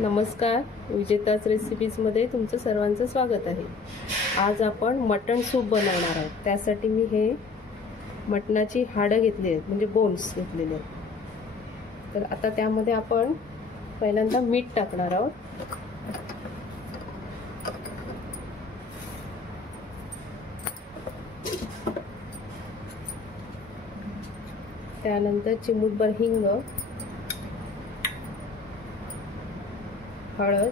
नमस्कार, विजेताच रेसिपीजमध्ये तुमचं सर्वांचं स्वागत आहे। आज आपण मटण सूप बनवणार आहोत। त्यासाठी मी हे मटणाची हाडं घेतली आहेत, म्हणजे बोन्स घेतलेले आहेत। तर आता त्यामध्ये आपण पहिल्यांदा मीठ टाकणार आहोत। त्यानंतर चिमूटभर हिंग, हळद,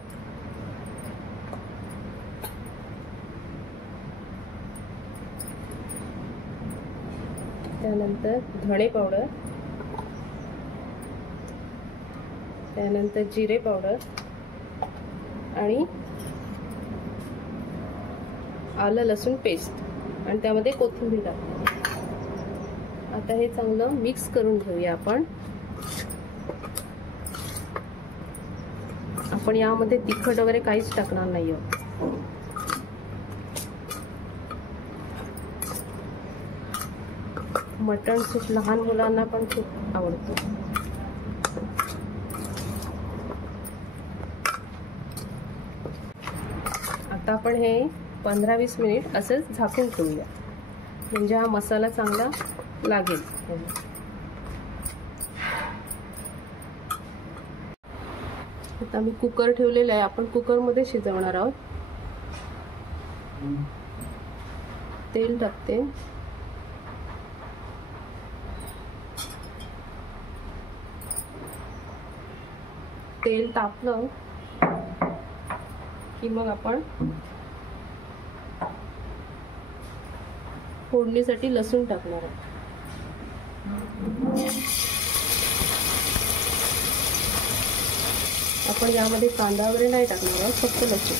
त्यानंतर धणे पावडर, त्यानंतर जिरे पावडर आणि आलं लसूण पेस्ट आणि त्यामध्ये कोथिंबीर टाकू। आता हे चांगलं मिक्स करून घेऊया आपण यामध्ये तिखट वगैरे काहीच टाकणार नाही आहोत। मटण सूप लहान मुलांना पण खूप आवडतो। आता आपण हे 15-20 मिनिट असेच झाकून ठेवूया, म्हणजे हा मसाला चांगला लागेल। आता मी कुकर ठेवलेला आहे, आपण कुकर मध्ये शिजवणार आहोत। तेल टाकते, तेल तापलं की मग आपण फोडणीसाठी लसूण टाकणार आहोत। आपण यामध्ये कांदा वगैरे नाही टाकणार आहोत, फक्त लसूण।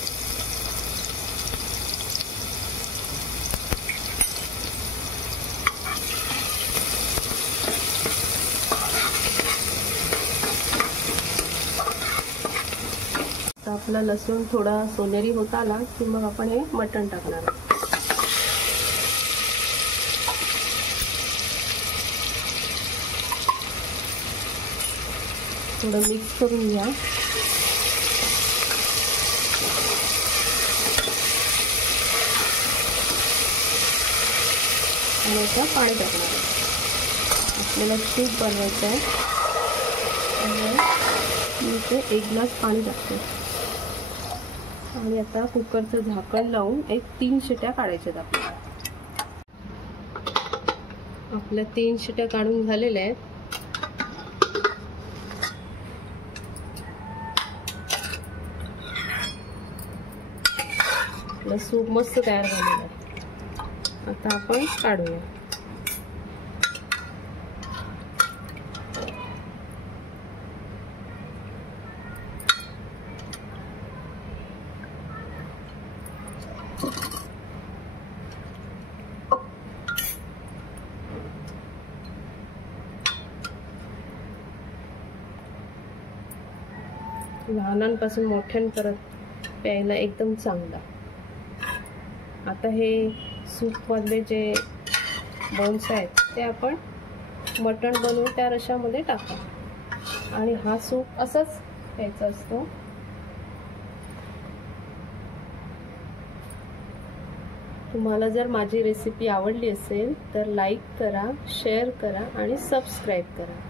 तर आपला लसूण थोडा सोनेरी होत आला की मग आपण हे मटण टाकणार आहोत। थोडं मिक्स करून घ्या आणि आता पाणी टाकणार आहे। आपल्याला सूप बनवायचं आहे, त्यामुळे मी इथे 1 ग्लास पाणी टाकते आणि आता कुकरचं झाकण लावून 3 शिट्या काढायच्यात आपल्याला। आपल्या 3 शिट्या काढून झालेल्या आहेत। आपला सूप मस्त तयार झालेला आहे। आता आपण काढूया। लहानांपासून मोठ्यांपर्यंत प्यायला एकदम चांगला। आता हे सूप मधले जे बोन्स आहेत ते आपण मटण बनवून त्या रशामध्ये टाका आणि हा सूप असाच प्यायचा असतो। तुम्हाला जर माझी रेसिपी आवडली असेल तर लाईक करा, शेअर करा आणि सबस्क्राईब करा।